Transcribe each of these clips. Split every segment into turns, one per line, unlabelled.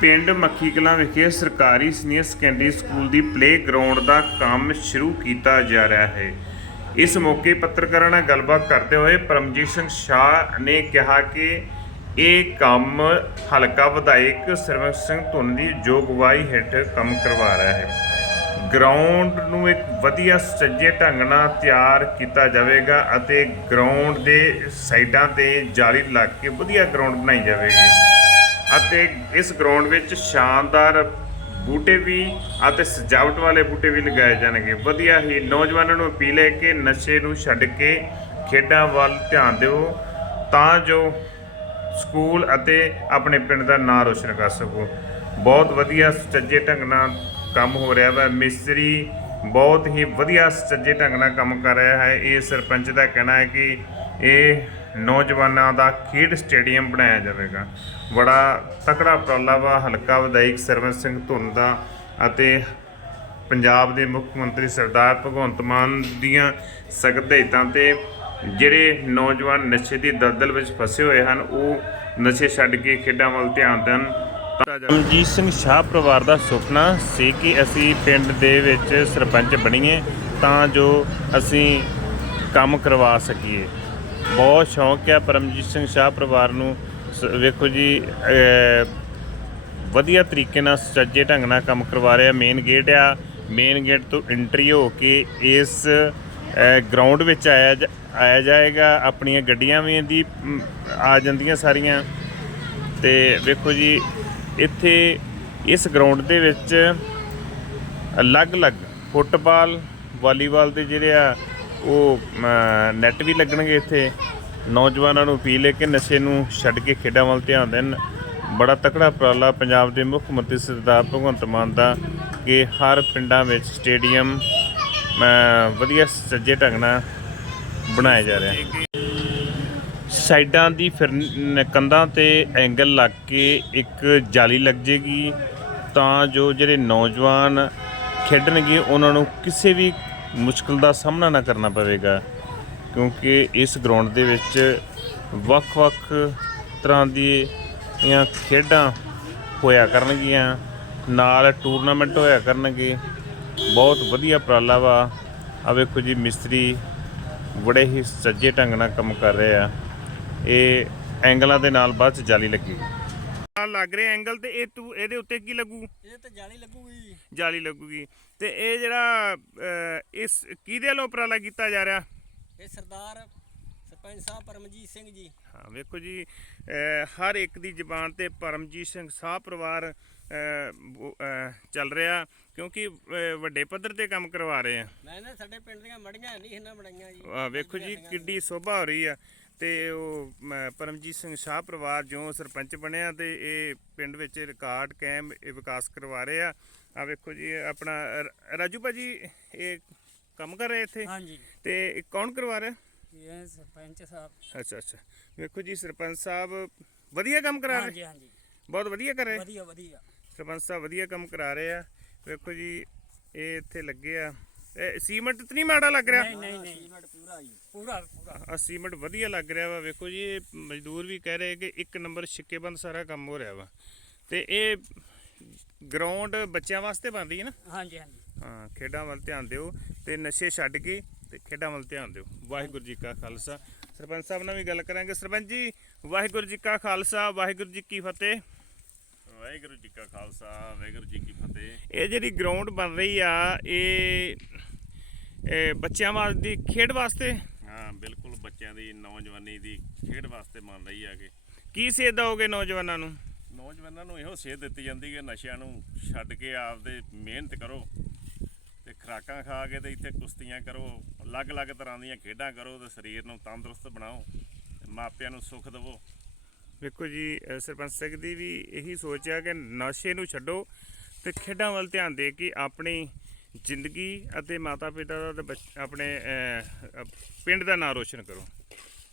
ਪਿੰਡ ਮੱਖੀ ਕਲਾਂ ਵਿਖੇ ਸਰਕਾਰੀ ਸੀਨੀਅਰ ਸੈਕੰਡਰੀ ਸਕੂਲ ਦੀ ਪਲੇਗਰਾਉਂਡ ਦਾ ਕੰਮ ਸ਼ੁਰੂ ਕੀਤਾ ਜਾ ਰਿਹਾ ਹੈ। ਇਸ ਮੌਕੇ ਪੱਤਰਕਾਰਾਂ ਨਾਲ ਗੱਲਬਾਤ ਕਰਦੇ ਹੋਏ ਪਰਮਜੀਤ ਸਿੰਘ ਸ਼ਾਹ ਨੇ ਕਿਹਾ ਕਿ ਇਹ ਕੰਮ ਹਲਕਾ ਵਿਧਾਇਕ ਸਰਵਨ ਸਿੰਘ ਧੁੰਨ ਦੀ ਜੋਗਵਾਈ ਹੇਠ ਕੰਮ ਕਰਵਾ ਰਿਹਾ ਹੈ। ਗਰਾਊਂਡ ਨੂੰ ਇੱਕ ਵਧੀਆ ਸੁਚੱਜੇ ਢੰਗ ਨਾਲ ਤਿਆਰ ਕੀਤਾ ਜਾਵੇਗਾ ਅਤੇ ਗਰਾਊਂਡ ਦੇ ਸਾਈਡਾਂ ਤੇ ਜਾਲੀ ਲੱਗ ਕੇ ਵਧੀਆ ਗਰਾਊਂਡ ਬਣਾਈ ਜਾਵੇਗੀ। ਅਤੇ ਇਸ ਗਰਾਊਂਡ ਵਿੱਚ ਸ਼ਾਨਦਾਰ ਬੂਟੇ ਵੀ ਅਤੇ ਸਜਾਵਟ ਵਾਲੇ ਬੂਟੇ ਵੀ ਲਗਾਏ ਜਾਣਗੇ। ਵਧੀਆ ਹੀ ਨੌਜਵਾਨਾਂ ਨੂੰ ਅਪੀਲ ਹੈ ਕਿ ਨਸ਼ੇ ਨੂੰ ਛੱਡ ਕੇ ਖੇਡਾਂ ਵੱਲ ਧਿਆਨ ਦਿਓ ਤਾਂ ਜੋ ਸਕੂਲ ਅਤੇ ਆਪਣੇ ਪਿੰਡ ਦਾ ਨਾਂ ਰੋਸ਼ਨ ਕਰ ਸਕੋ। ਬਹੁਤ ਵਧੀਆ ਸੁਚੱਜੇ ਢੰਗ ਨਾਲ ਕੰਮ ਹੋ ਰਿਹਾ ਵਾ। ਮਿਸਤਰੀ ਬਹੁਤ ਹੀ ਵਧੀਆ ਸੁਚੱਜੇ ਢੰਗ ਨਾਲ ਕੰਮ ਕਰ ਰਿਹਾ ਹੈ। ਇਹ ਸਰਪੰਚ ਦਾ ਕਹਿਣਾ ਹੈ ਕਿ ਇਹ ਨੌਜਵਾਨਾਂ ਦਾ ਖੇਡ ਸਟੇਡੀਅਮ ਬਣਾਇਆ ਜਾਵੇਗਾ। ਬੜਾ ਤਕੜਾ ਉਪਰਾਲਾ ਵਾ, ਹਲਕਾ ਵਿਧਾਇਕ ਸਰਵਨ ਸਿੰਘ ਧੁੰਨ ਦਾ ਅਤੇ ਪੰਜਾਬ ਦੇ ਮੁੱਖ ਮੰਤਰੀ ਸਰਦਾਰ ਭਗਵੰਤ ਮਾਨ ਦੀਆਂ ਸਖਤ ਹਦਾਇਤਾਂ ਤੇ ਜਿਹੜੇ ਨੌਜਵਾਨ ਨਸ਼ੇ ਦੀ ਦਲਦਲ ਵਿੱਚ ਫਸੇ ਹੋਏ ਹਨ, ਉਹ ਨਸ਼ੇ ਛੱਡ ਕੇ ਖੇਡਾਂ ਵੱਲ ਧਿਆਨ ਦੇਣ ਰਮਜੀਤ ਸਿੰਘ ਸ਼ਾਹ ਪਰਿਵਾਰ ਦਾ ਸੁਪਨਾ ਸੀ ਕਿ ਅਸੀਂ ਪਿੰਡ ਦੇ ਵਿੱਚ ਸਰਪੰਚ ਬਣੀਏ ਤਾਂ ਜੋ ਅਸੀਂ ਕੰਮ ਕਰਵਾ ਸਕੀਏ। ਬਹੁਤ ਸ਼ੌਂਕ ਹੈ ਪਰਮਜੀਤ ਸਿੰਘ ਸ਼ਾਹ ਪਰਿਵਾਰ ਨੂੰ। ਸ- ਵੇਖੋ ਜੀ ਵਧੀਆ ਤਰੀਕੇ ਨਾਲ ਸੁਚੱਜੇ ਢੰਗ ਨਾਲ ਕੰਮ ਕਰਵਾ ਰਿਹਾ। ਮੇਨ ਗੇਟ ਆ। ਮੇਨ ਗੇਟ ਤੋਂ ਐਂਟਰੀ ਹੋ ਕੇ ਇਸ ਗਰਾਊਂਡ ਵਿੱਚ ਆਇਆ ਜਾ- ਆਇਆ ਜਾਏਗਾ। ਆਪਣੀਆਂ ਗੱਡੀਆਂ ਵੀ ਇਹਦੀ ਆ ਜਾਂਦੀਆਂ ਸਾਰੀਆਂ। ਤੇ ਵੇਖੋ ਜੀ, ਇੱਥੇ ਇਸ ਗਰਾਊਂਡ ਦੇ ਵਿੱਚ ਅਲੱਗ-ਅਲੱਗ ਫੁੱਟਬਾਲ, ਵਾਲੀਬਾਲ ਦੇ ਜਿਹੜੇ ਆ ਉਹ ਨੈੱਟ ਵੀ ਲੱਗਣਗੇ ਇੱਥੇ। ਨੌਜਵਾਨਾਂ ਨੂੰ ਅਪੀਲ ਹੈ ਕਿ ਨਸ਼ੇ ਨੂੰ ਛੱਡ ਕੇ ਖੇਡਾਂ ਵੱਲ ਧਿਆਨ ਦੇਣ। ਬੜਾ ਤਕੜਾ ਉਪਰਾਲਾ ਪੰਜਾਬ ਦੇ ਮੁੱਖ ਮੰਤਰੀ ਸਰਦਾਰ ਭਗਵੰਤ ਮਾਨ ਦਾ ਕਿ ਹਰ ਪਿੰਡਾਂ ਵਿੱਚ ਸਟੇਡੀਅਮ ਵਧੀਆ ਸੱਜੇ ਢੰਗ ਨਾਲ ਬਣਾਇਆ ਜਾ ਰਿਹਾ ਹੈ। ਸਾਈਡਾਂ ਦੀ ਫਿਰ ਕੰਧਾਂ ਤੇ ਐਂਗਲ ਲੱਗ ਕੇ ਇੱਕ ਜਾਲੀ ਲੱਗ ਜੇਗੀ। ਤਾਂ ਜੋ ਜਿਹੜੇ ਨੌਜਵਾਨ ਖੇਡਣਗੇ, ਉਹਨਾਂ ਨੂੰ ਕਿਸੇ ਵੀ ਮੁਸ਼ਕਲ ਦਾ ਸਾਹਮਣਾ ਨਾ ਕਰਨਾ ਪਵੇਗਾ, ਕਿਉਂਕਿ ਇਸ ਗਰਾਊਂਡ ਦੇ ਵਿੱਚ ਵੱਖ-ਵੱਖ ਤਰ੍ਹਾਂ ਦੀਆਂ ਖੇਡਾਂ ਹੋਇਆ ਕਰਨਗੀਆਂ, ਨਾਲ ਟੂਰਨਾਮੈਂਟ ਹੋਇਆ ਕਰਨਗੇ, ਬਹੁਤ ਵਧੀਆ ਉਪਰਾਲਾ ਵਾ। ਆ ਵੇਖੋ ਜੀ, ਮਿਸਤਰੀ ਬੜੇ ਹੀ ਸੱਜੇ ਢੰਗ ਨਾਲ ਕੰਮ ਕਰ ਰਹੇ ਆ। ਇਹ ਐਂਗਲਾਂ ਦੇ ਨਾਲ ਬਾਅਦ ਚ ਜਾਲੀ ਲੱਗੀ। ਲੱਗ ਰਿਹਾ ਐਂਗਲ ਤੇ ਇਹ ਤੂੰ ਇਹਦੇ ਉੱਤੇ ਕੀ ਲੱਗੂ?
ਇਹ ਤੇ ਜਾਲੀ ਲੱਗੂਗੀ
ਜਾਲੀ ਲੱਗੂਗੀ। ਤੇ ਇਹ ਜਿਹੜਾ ਅਹ, ਇਸ ਕਿਹਦੇ ਵੱਲੋਂ ਉਪਰਾਲਾ ਕੀਤਾ ਜਾ ਰਿਹਾ?
ਇਹ ਸਰਦਾਰ ਸਰਪੰਚ ਸਾਹਿਬ ਪਰਮਜੀਤ ਸਿੰਘ ਜੀ।
ਹਾਂ ਵੇਖੋ ਜੀ ਅਹ, ਹਰ ਇੱਕ ਦੀ ਜ਼ੁਬਾਨ ਤੇ ਪਰਮਜੀਤ ਸਿੰਘ ਸਾਹ ਪਰਿਵਾਰ ਅਹ, ਬੋ- ਅਹ, ਚੱਲ ਰਿਹਾ ਕਿਉਂਕਿ ਅਹ, ਵੱਡੇ ਪੱਧਰ ਤੇ ਕੰਮ ਕਰਵਾ ਰਹੇ ਆ।
ਮੈਂ ਨਾ ਸਾਡੇ ਪਿੰਡ ਦੀਆਂ ਮੜੀਆਂ ਨਹੀਂ ਇਹਨਾਂ ਬਣਾਈਆਂ ਜੀ।
ਆ ਵੇਖੋ ਜੀ ਕਿੱਡੀ ਸੋਭਾ ਹੋ ਰਹੀ ਆ। ਤੇ ਉਹ ਪਰਮਜੀਤ ਸਿੰਘ ਸ਼ਾਹ ਪਰਿਵਾਰ ਜੋ ਸਰਪੰਚ ਬਣਿਆ ਤੇ ਇਹ ਪਿੰਡ ਵਿੱਚ ਰਿਕਾਰਡ ਕਾਇਮ ਇਹ ਵਿਕਾਸ ਕਰਵਾ ਰਹੇ ਆ। ਆ ਵੇਖੋ ਜੀ ਆਪਣਾ ਰਾਜੂ ਭਾਜੀ ਇਹ ਕੰਮ ਕਰ ਰਹੇ ਇੱਥੇ?
ਹਾਂਜੀ।
ਤੇ ਕੌਣ ਕਰਵਾ ਰਿਹਾ?
ਇਹ ਸਰਪੰਚ ਸਾਹਿਬ।
ਅੱਛਾ ਅੱਛਾ। ਵੇਖੋ ਜੀ ਸਰਪੰਚ ਸਾਹਿਬ ਵਧੀਆ ਕੰਮ ਕਰਾ ਰਹੇ?
ਹਾਂਜੀ ਹਾਂਜੀ।
ਬਹੁਤ ਵਧੀਆ ਕਰ ਰਹੇ?
ਵਧੀਆ ਵਧੀਆ।
ਸਰਪੰਚ ਸਾਹਿਬ ਵਧੀਆ ਕੰਮ ਕਰਾ ਰਹੇ ਆ। ਵੇਖੋ ਜੀ ਇਹ ਇੱਥੇ ਲੱਗੇ ਆ। ਇਹ ਸੀਮੈਂਟ ਤਾਂ ਨਹੀਂ ਮਾੜਾ ਲੱਗ ਰਿਹਾ?
ਨਹੀਂ ਨਹੀਂ ਨਹੀਂ। ਸੀਮੈਂਟ ਪੂਰਾ ਜੀ ਪੂਰਾ ਪੂਰਾ।
ਆ ਸੀਮੈਂਟ ਵਧੀਆ ਲੱਗ ਰਿਹਾ ਵਾ ਵੇਖੋ ਜੀ ਇਹ ਮਜ਼ਦੂਰ ਵੀ ਕਹਿ ਰਹੇ ਕਿ ਇੱਕ ਨੰਬਰ ਛਿੱਕੇਬੰਦ ਸਾਰਾ ਕੰਮ ਹੋ ਰਿਹਾ ਵਾ। ਤੇ ਇਹ ਗਰਾਊਂਡ ਬੱਚਿਆਂ ਵਾਸਤੇ ਬਣ ਰਹੀ ਹੈ ਨਾ?
ਹਾਂਜੀ ਹਾਂਜੀ।
ਹਾਂ ਖੇਡਾਂ ਵੱਲ ਧਿਆਨ ਦਿਓ ਤੇ ਨਸ਼ੇ ਛੱਡ ਕੇ ਤੇ ਖੇਡਾਂ ਵੱਲ ਧਿਆਨ ਦਿਓ। ਵਾਹਿਗੁਰੂ ਜੀ ਕਾ ਖਾਲਸਾ। ਸਰਪੰਚ ਸਾਹਿਬ ਨਾਲ ਵੀ ਗੱਲ ਕਰਾਂਗੇ। ਸਰਪੰਚ ਜੀ ਵਾਹਿਗੁਰੂ ਜੀ ਕਾ ਖਾਲਸਾ ਵਾਹਿਗੁਰੂ ਜੀ ਕੀ ਫਤਿਹ।
ਵਾਹਿਗੁਰੂ ਜੀ ਕਾ ਖਾਲਸਾ ਵਾਹਿਗੁਰੂ ਜੀ ਕੀ ਫਤਿਹ।
ਇਹ ਜਿਹੜੀ ਗਰਾਊਂਡ ਬਣ ਰਹੀ ਆ ਇਹ ਇਹ ਬੱਚਿਆਂ ਵਾਸਤੇ ਖੇਡ ਵਾਸਤੇ?
ਹਾਂ ਬਿਲਕੁਲ ਬੱਚਿਆਂ ਦੀ ਨੌਜਵਾਨੀ ਦੀ ਖੇਡ ਵਾਸਤੇ ਮੰਨ ਰਹੀ ਆ ਕਿ।
ਕੀ ਸੇਧ ਦਓਗੇ ਨੌਜਵਾਨਾਂ ਨੂੰ?
ਨੌਜਵਾਨਾਂ ਨੂੰ ਇਹੋ ਸੇਧ ਦਿੱਤੀ ਜਾਂਦੀ ਕਿ ਨਸ਼ਿਆਂ ਨੂੰ ਛੱਡ ਕੇ ਆਪਦੇ ਮਿਹਨਤ ਕਰੋ ਤੇ ਖੁਰਾਕਾਂ ਖਾ ਕੇ ਤੇ ਇੱਥੇ ਕੁਸ਼ਤੀਆਂ ਕਰੋ ਅਲੱਗ-ਅਲੱਗ ਤਰ੍ਹਾਂ ਦੀਆਂ ਖੇਡਾਂ ਕਰੋ ਤੇ ਸਰੀਰ ਨੂੰ ਤੰਦਰੁਸਤ ਬਣਾਓ ਮਾਪਿਆਂ ਨੂੰ ਸੁੱਖ ਦਿਵੋ।
ਵੇਖੋ ਜੀ ਸਰਪੰਚ ਸਿੰਘ ਦੀ ਵੀ ਇਹੀ ਸੋਚ ਆ ਕਿ ਨਸ਼ੇ ਨੂੰ ਛੱਡੋ ਤੇ ਖੇਡਾਂ ਵੱਲ ਧਿਆਨ ਦੇ ਕੇ ਆਪਣੀ ਜ਼ਿੰਦਗੀ ਅਤੇ ਮਾਤਾ ਪਿਤਾ ਦਾ ਆਪਣੇ ਪਿੰਡ ਦਾ ਨਾਂ ਰੋਸ਼ਨ ਕਰੋ।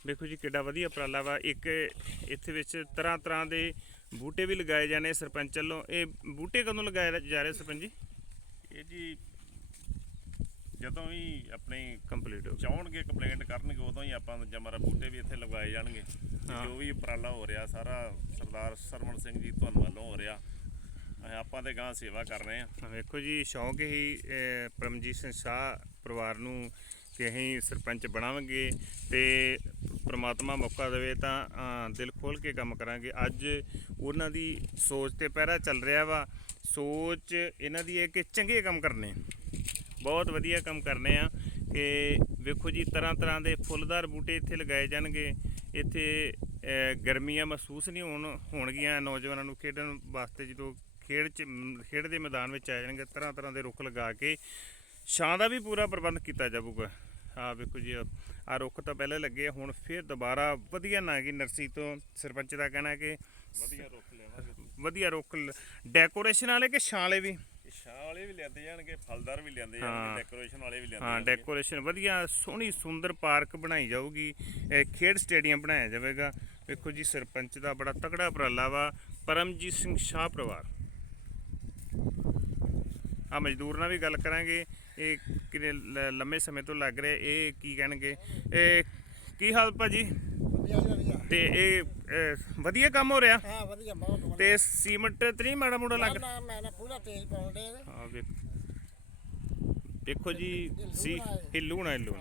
ਵੇਖੋ ਜੀ ਕਿੱਡਾ ਵਧੀਆ ਉਪਰਾਲਾ ਵਾ। ਇੱਕ ਇੱਥੇ ਵਿੱਚ ਤਰ੍ਹਾਂ ਤਰ੍ਹਾਂ ਦੇ ਬੂਟੇ ਵੀ ਲਗਾਏ ਜਾਣੇ ਸਰਪੰਚ ਵੱਲੋਂ। ਇਹ ਬੂਟੇ ਕਦੋਂ ਲਗਾਏ ਜਾ ਰਹੇ ਸਰਪੰਚ ਜੀ?
ਇਹ ਜੀ ਜਦੋਂ ਵੀ ਆਪਣੀ
ਕੰਪਲੀਟ ਹੋ
ਚਾਹਣਗੇ ਕੰਪਲੇਂਟ ਕਰਨਗੇ ਉਦੋਂ ਹੀ ਆਪਾਂ ਜਮਰਾ ਬੂਟੇ ਵੀ ਇੱਥੇ ਲਗਾਏ ਜਾਣਗੇ। ਜੋ ਵੀ ਉਪਰਾਲਾ ਹੋ ਰਿਹਾ ਸਾਰਾ ਸਰਦਾਰ ਸਰਵਣ ਸਿੰਘ ਜੀ ਤੁਹਾਨੂੰ ਵੱਲੋਂ ਹੋ ਰਿਹਾ। ਆਪਾਂ ਤੇ ਗਾਂ ਸੇਵਾ ਕਰ ਰਹੇ ਆ
ਵੇਖੋ ਜੀ, ਸ਼ੌਂਕ ਹੀ ਪਰਮਜੀਤ ਸਿੰਘ ਸ਼ਾਹ ਪਰਿਵਾਰ ਨੂੰ ਕਿ ਅਸੀਂ ਸਰਪੰਚ ਬਣਾਵਾਂਗੇ ਤੇ ਪ੍ਰਮਾਤਮਾ ਮੌਕਾ ਦੇਵੇ ਤਾਂ ਦਿਲ ਖੋਲ ਕੇ ਕੰਮ ਕਰਾਂਗੇ। ਅੱਜ ਉਹਨਾਂ ਦੀ ਸੋਚ ਤੇ ਪਹਿਰਾ ਚੱਲ ਰਿਹਾ ਵਾ। ਸੋਚ ਇਹਨਾਂ ਦੀ ਹੈ ਕਿ ਚੰਗੇ ਕੰਮ ਕਰਨੇ। ਬਹੁਤ ਵਧੀਆ ਕੰਮ ਕਰਨੇ ਆ ਕਿ ਵੇਖੋ ਜੀ ਤਰ੍ਹਾਂ ਤਰ੍ਹਾਂ ਦੇ ਫੁੱਲਦਾਰ ਬੂਟੇ ਇੱਥੇ ਲਗਾਏ ਜਾਣਗੇ। ਇੱਥੇ ਗਰਮੀਆਂ ਮਹਿਸੂਸ ਨਹੀਂ ਹੋਣ, ਹੋਣਗੀਆਂ ਨੌਜਵਾਨਾਂ ਨੂੰ ਖੇਡਣ ਵਾਸਤੇ ਜਦੋਂ ਖੇਡ ਚ ਖੇਡ ਦੇ ਮੈਦਾਨ ਵਿੱਚ ਆ ਜਾਣਗੇ ਤਰ੍ਹਾਂ ਤਰ੍ਹਾਂ ਦੇ ਰੁੱਖ ਲਗਾ ਕੇ। ਛਾਂ ਦਾ ਵੀ ਪੂਰਾ ਪ੍ਰਬੰਧ ਕੀਤਾ ਜਾਊਗਾ। ਆ ਵੇਖੋ ਜੀ ਆ ਰੁੱਖ ਤਾਂ ਪਹਿਲੇ ਲੱਗੇ ਹੁਣ ਫਿਰ ਦੁਬਾਰਾ ਵਧੀਆ ਨਾ ਕਿ ਨਰਸਰੀ ਤੋਂ ਸਰਪੰਚ ਦਾ ਕਹਿਣਾ ਕਿ
ਵਧੀਆ ਰੁੱਖ ਲੈਵਾਂਗੇ
ਵਧੀਆ ਰੁੱਖ ਡੈਕੋਰੇਸ਼ਨ ਵਾਲੇ ਕਿ ਛਾਂ ਵਾਲੇ ਵੀ?
ਛਾਂ ਵਾਲੇ ਵੀ ਲਿਆਂਦੇ ਜਾਣਗੇ ਫਲਦਾਰ ਵੀ ਲਿਆਂਦੇ
ਹਾਂ।
ਜਾਣਗੇ ਡੈਕੋਰੇਸ਼ਨ ਵਾਲੇ ਵੀ ਲਿਆਂਦੇ
ਹਾਂ ਡੈਕੋਰੇਸ਼ਨ ਵਧੀਆ ਸੋਹਣੀ ਸੁੰਦਰ ਪਾਰਕ ਬਣਾਈ ਜਾਊਗੀ। ਇਹ ਖੇਡ ਸਟੇਡੀਅਮ ਬਣਾਇਆ ਜਾਵੇਗਾ। ਵੇਖੋ ਜੀ ਸਰਪੰਚ ਦਾ ਬੜਾ ਤਕੜਾ ਉਪਰਾਲਾ ਵਾ ਪਰਮਜੀਤ ਸਿੰਘ ਸ਼ਾਹ ਪਰਿਵਾਰ। ਆ ਮਜ਼ਦੂਰ ਨਾਲ ਵੀ ਗੱਲ ਕਰਾਂਗੇ। ਇਹ ਕਿੰਨੇ ਲੰਮੇ ਸਮੇਂ ਤੋਂ ਲੱਗ ਰਿਹਾ ਇਹ ਕੀ ਕਹਿਣਗੇ? ਇਹ ਕੀ ਹਾਲ ਭਾਜੀ? ਤੇ ਇਹ ਵਧੀਆ ਕੰਮ ਹੋ ਰਿਹਾ?
ਹਾਂ ਵਧੀਆ ਬਹੁਤ
ਤੇ ਸੀਮੈਂਟ ਤੇ ਨਹੀਂ ਮਾੜਾ ਮੋੜਾ ਲੱਗ
ਨਾ ਮੈਂ ਨਾ ਪੂਰਾ ਤੇਜ਼ ਪਾਉਣ ਦੇ
ਹਾਂ ਵੇਖ। ਦੇਖੋ ਜੀ ਸੀ ਹਿੱਲੂ ਨਾ ਹਿੱਲੂ।